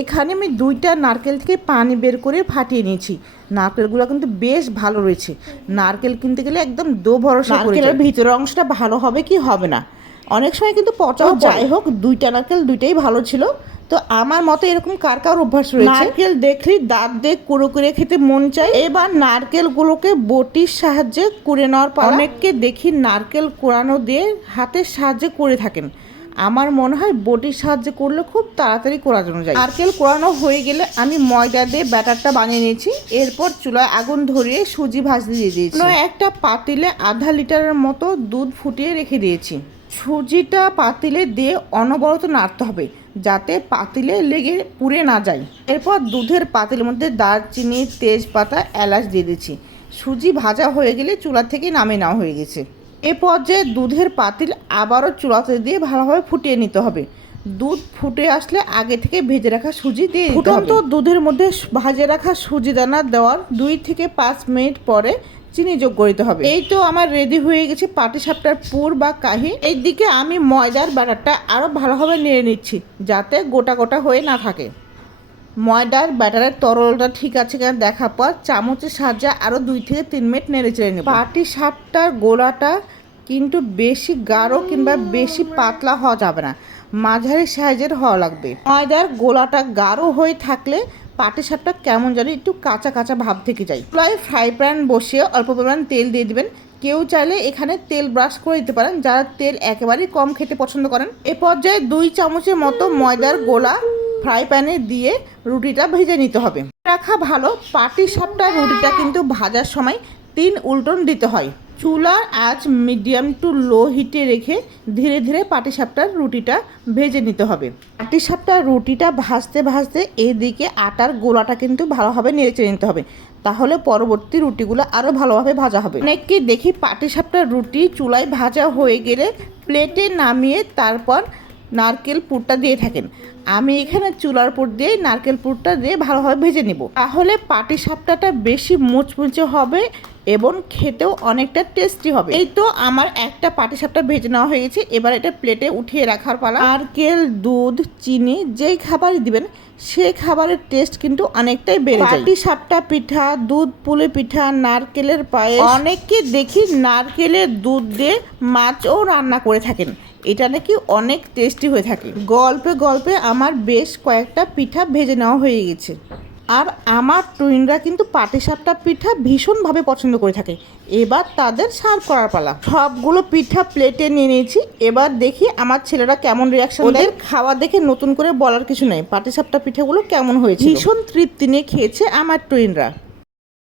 এখানে আমি দুইটা নারকেল থেকে পানি বের করে ফাটিয়ে নিয়েছি। নারকেলগুলো কিন্তু বেশ ভালো রয়েছে। নারকেল কিনতে গেলে একদম দো ভরসা নারকেলের ভিতরের অংশটা ভালো হবে কি হবে না? অনেক সময় কিন্তু পচাও যাই হোক দুইটা নারকেল দুইটাই ভালো ছিল। তো আমার মতে এরকম কার কার অভ্যাস রয়েছে? নারকেল দেখলেই দাঁত দিয়ে কুড়ো করে খেতে মন চায়। এবার নারকেলগুলোকে বটির সাহায্যে কুড়ে নেওয়ার পর অনেককে দেখি নারকেল কোড়ানো দিয়ে হাতের সাহায্যে করে থাকেন। আমার মনে হয় বটির সাহায্যে করলে খুব তাড়াতাড়ি কোড়ানো যায় নারকেল কোড়ানো হয়ে গেলে আমি ময়দা দিয়ে ব্যাটারটা বানিয়ে নিয়েছি। এরপর চুলায় আগুন ধরিয়ে সুজি ভাজতে দিয়ে দিয়েছি। একটা পাতিলে আধা লিটারের মতো দুধ ফুটিয়ে রেখে দিয়েছি। সুজিটা পাতিলে দিয়ে অনবরত নাড়তে হবে যাতে পাতিলে লেগে পুড়ে না যায়। এরপর দুধের পাতিলের মধ্যে দারচিনি, তেজপাতা, এলাচ দিয়ে দিচ্ছি সুজি ভাজা হয়ে গেলে চুলা থেকে নামে নেওয়া হয়ে গেছে। এ পর্যায়ে দুধের পাতিল আবারও চুলাতে দিয়ে ভালোভাবে ফুটিয়ে নিতে হবে। দুধ ফুটে আসলে আগে থেকে ভেজে রাখা সুজি দিয়ে ফুটন্ত দুধের মধ্যে ভাজে রাখা সুজি দানা দেওয়ার দুই থেকে পাঁচ মিনিট পরে চিনি যোগ করতে হবে। এই তো আমার রেডি হয়ে গেছে পাটি সাপটার পুর বা কাহি। এই দিকে আমি ময়দার ব্যাটারটা আরও ভালোভাবে নেড়ে নিচ্ছি যাতে গোটা গোটা হয়ে না থাকে। ময়দার ব্যাটারের তরলটা ঠিক আছে কিনা দেখার পর চামচের সাহায্যে আরও দুই থেকে তিন মিনিট নেড়ে চেড়ে নেব। পাটি সাপটার গোলাটা কিন্তু বেশি গাঢ় কিংবা বেশি পাতলা হওয়া যাবে না। মাঝারি সাইজের হওয়া লাগবে। ময়দার গোলাটা গাঢ় হয়ে থাকলে পাটি সাপটা কেমন জানি একটু কাঁচা কাঁচা ভাব থেকে যায়। প্রায় ফ্রাই প্যান বসিয়ে অল্প পরিমাণ তেল দিয়ে দিবেন। কেউ চাইলে এখানে তেল ব্রাশ করে দিতে পারেন। যারা তেল একেবারেই কম খেতে পছন্দ করেন, এ পর্যায়ে দুই চামচের মতো ময়দার গোলা ফ্রাই প্যানে দিয়ে রুটিটা ভেজে নিতে হবে। রাখা ভালো, পাটি সাপটা রুটিটা কিন্তু ভাজার সময় তিন উল্টন দিতে হয়। চুলার আঁচ মিডিয়াম টু লো হিটে রেখে ধীরে ধীরে পাটি সাপটার রুটিটা ভেজে নিতে হবে। পাটি সাপটার রুটিটা ভাজতে ভাজতে এদিকে আটার গোলাটা কিন্তু ভালোভাবে নেড়ে চেড়ে নিতে হবে। তাহলে পরবর্তী রুটিগুলো আরও ভালোভাবে ভাজা হবে। অনেককে দেখি পাটি সাপটার রুটি চুলায় ভাজা হয়ে গেলে প্লেটে নামিয়ে তারপর নারকেল পুরটা দিয়ে থাকেন। আমি এখানে চুলার পুর দিয়ে নারকেল পুরটা দিয়ে ভালোভাবে ভেজে নিব। তাহলে পাটি সাপটাটা বেশি মুচমুচে হবে এবং খেতেও অনেকটা টেস্টি হবে। এই তো আমার একটা পাটি সাপটা ভেজে নেওয়া হয়ে গেছে। এবার এটা প্লেটে উঠিয়ে রাখার পালা। নারকেল, দুধ, চিনি যেই খাবারই দিবেন সেই খাবারের টেস্ট কিন্তু অনেকটাই বেড়ে যায়। পাটি সাপটা পিঠা, দুধ, পুলি পিঠা, নারকেলের পায়ে অনেককে দেখি নারকেলের দুধ দিয়ে মাছও রান্না করে থাকেন। এটা নাকি অনেক টেস্টি হয়ে থাকে। গল্পে গল্পে আমার বেশ কয়েকটা পিঠা ভেজে নেওয়া হয়ে গেছে। আর আমার টুইনরা কিন্তু পাটিসাপটা পিঠা ভীষণভাবে পছন্দ করে থাকে। এবার তাদের সার্ভ করার পালা। সবগুলো পিঠা প্লেটে নিয়ে নিয়েছি। এবার দেখি আমার ছেলেরা কেমন রিয়াকশন ওদের খাওয়া দেখে নতুন করে বলার কিছু নেই। পাটিসাপটা পিঠাগুলো কেমন হয়েছে ভীষণ তৃপ্তি নিয়ে খেয়েছে আমার টুইনরা